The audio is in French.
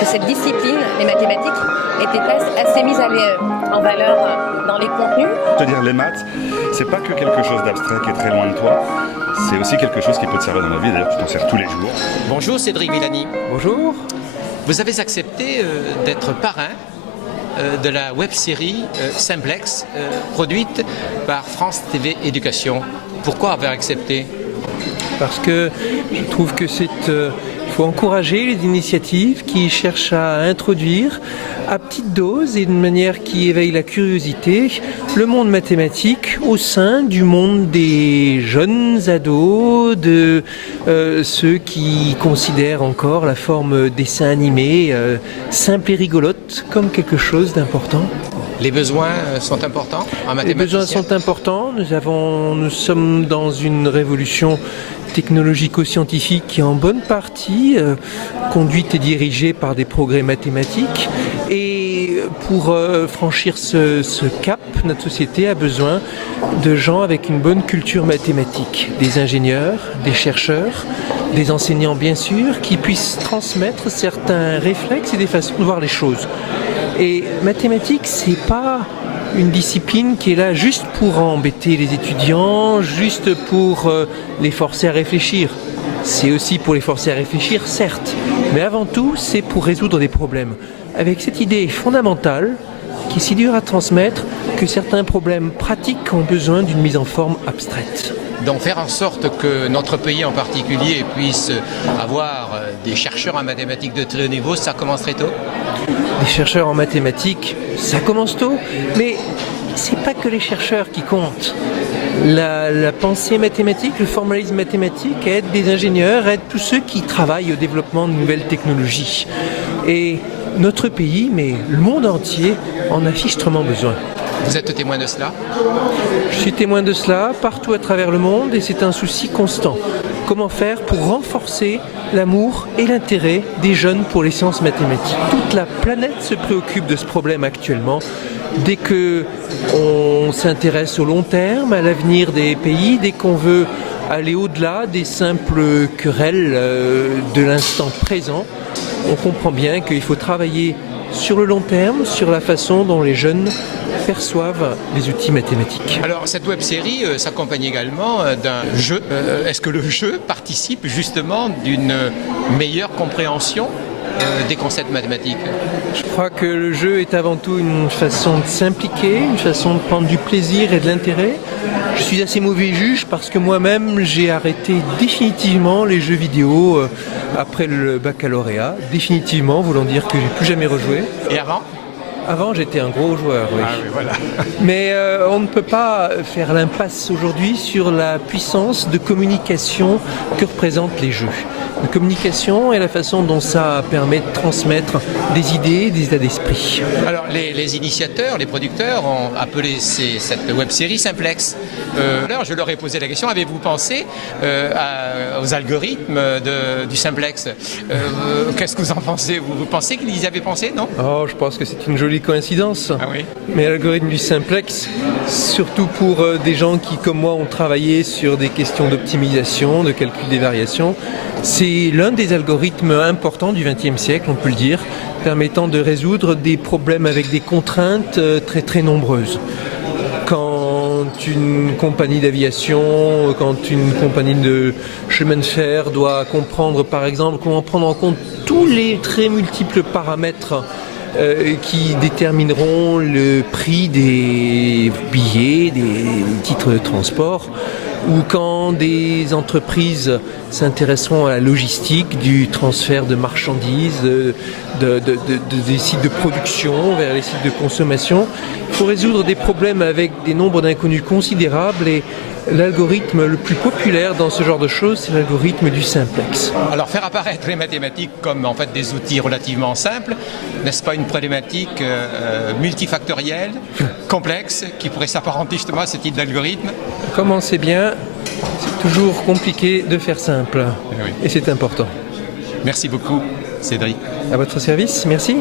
que cette discipline, les mathématiques, était assez mise en valeur dans les contenus. C'est-à-dire les maths, c'est pas que quelque chose d'abstrait qui est très loin de toi, c'est aussi quelque chose qui peut te servir dans la vie, d'ailleurs tu t'en sers tous les jours. Bonjour Cédric Villani. Bonjour. Vous avez accepté d'être parrain de la web-série Simplex, produite par France TV Éducation. Pourquoi avoir accepté ? Parce que je trouve que il faut encourager les initiatives qui cherchent à introduire à petite dose et d'une manière qui éveille la curiosité le monde mathématique au sein du monde des jeunes ados, de ceux qui considèrent encore la forme dessin animé simple et rigolote comme quelque chose d'important. Les besoins sont importants en mathématiques. Les besoins sont importants. Nous sommes dans une révolution technologico-scientifique qui est en bonne partie conduite et dirigée par des progrès mathématiques. Et pour franchir ce cap, notre société a besoin de gens avec une bonne culture mathématique, des ingénieurs, des chercheurs, des enseignants bien sûr, qui puissent transmettre certains réflexes et des façons de voir les choses. Et mathématiques, c'est pas une discipline qui est là juste pour embêter les étudiants, juste pour les forcer à réfléchir. C'est aussi pour les forcer à réfléchir, certes, mais avant tout, c'est pour résoudre des problèmes. Avec cette idée fondamentale, qui est si dure à transmettre, que certains problèmes pratiques ont besoin d'une mise en forme abstraite. Donc faire en sorte que notre pays en particulier puisse avoir des chercheurs en mathématiques de très haut niveau, ça commence très tôt ? Les chercheurs en mathématiques, ça commence tôt, mais c'est pas que les chercheurs qui comptent. La pensée mathématique, le formalisme mathématique aide des ingénieurs, aide tous ceux qui travaillent au développement de nouvelles technologies. Et notre pays, mais le monde entier, en a fichtrement besoin. Vous êtes témoin de cela ? Je suis témoin de cela partout à travers le monde et c'est un souci constant. Comment faire pour renforcer l'amour et l'intérêt des jeunes pour les sciences mathématiques ? Toute la planète se préoccupe de ce problème actuellement. Dès qu'on s'intéresse au long terme, à l'avenir des pays, dès qu'on veut aller au-delà des simples querelles de l'instant présent, on comprend bien qu'il faut travailler sur le long terme, sur la façon dont les jeunes perçoivent les outils mathématiques. Alors cette web-série s'accompagne également d'un jeu. Est-ce que le jeu participe justement d'une meilleure compréhension des concepts mathématiques ? Je crois que le jeu est avant tout une façon de s'impliquer, une façon de prendre du plaisir et de l'intérêt. Je suis assez mauvais juge parce que moi-même j'ai arrêté définitivement les jeux vidéo après le baccalauréat. Définitivement, voulant dire que j'ai plus jamais rejoué. Et avant ? Avant, j'étais un gros joueur, oui. Ah oui, voilà. Mais on ne peut pas faire l'impasse aujourd'hui sur la puissance de communication que représentent les jeux. La communication et la façon dont ça permet de transmettre des idées, des états d'esprit. Alors, les initiateurs, les producteurs ont appelé cette web-série Simplex. Alors, je leur ai posé la question, avez-vous pensé aux algorithmes du Simplex ? Qu'est-ce que vous en pensez ? Vous pensez qu'ils y avaient pensé, non ? Oh, je pense que c'est une jolie coïncidence. Ah oui. Mais l'algorithme du Simplex, surtout pour des gens qui, comme moi, ont travaillé sur des questions d'optimisation, de calcul des variations, c'est l'un des algorithmes importants du XXe siècle, on peut le dire, permettant de résoudre des problèmes avec des contraintes très très nombreuses. Quand une compagnie d'aviation, quand une compagnie de chemin de fer doit comprendre par exemple comment prendre en compte tous les très multiples paramètres qui détermineront le prix des billets, des titres de transport, ou quand des entreprises s'intéresseront à la logistique du transfert de marchandises des sites de production vers les sites de consommation. Il faut résoudre des problèmes avec des nombres d'inconnus considérables et l'algorithme le plus populaire dans ce genre de choses, c'est l'algorithme du Simplex. Alors faire apparaître les mathématiques comme en fait des outils relativement simples, n'est-ce pas une problématique multifactorielle, complexe, qui pourrait s'apparenter justement à ce type d'algorithme ? Comme on sait bien, c'est toujours compliqué de faire simple. Oui. Et c'est important. Merci beaucoup, Cédric. À votre service, merci.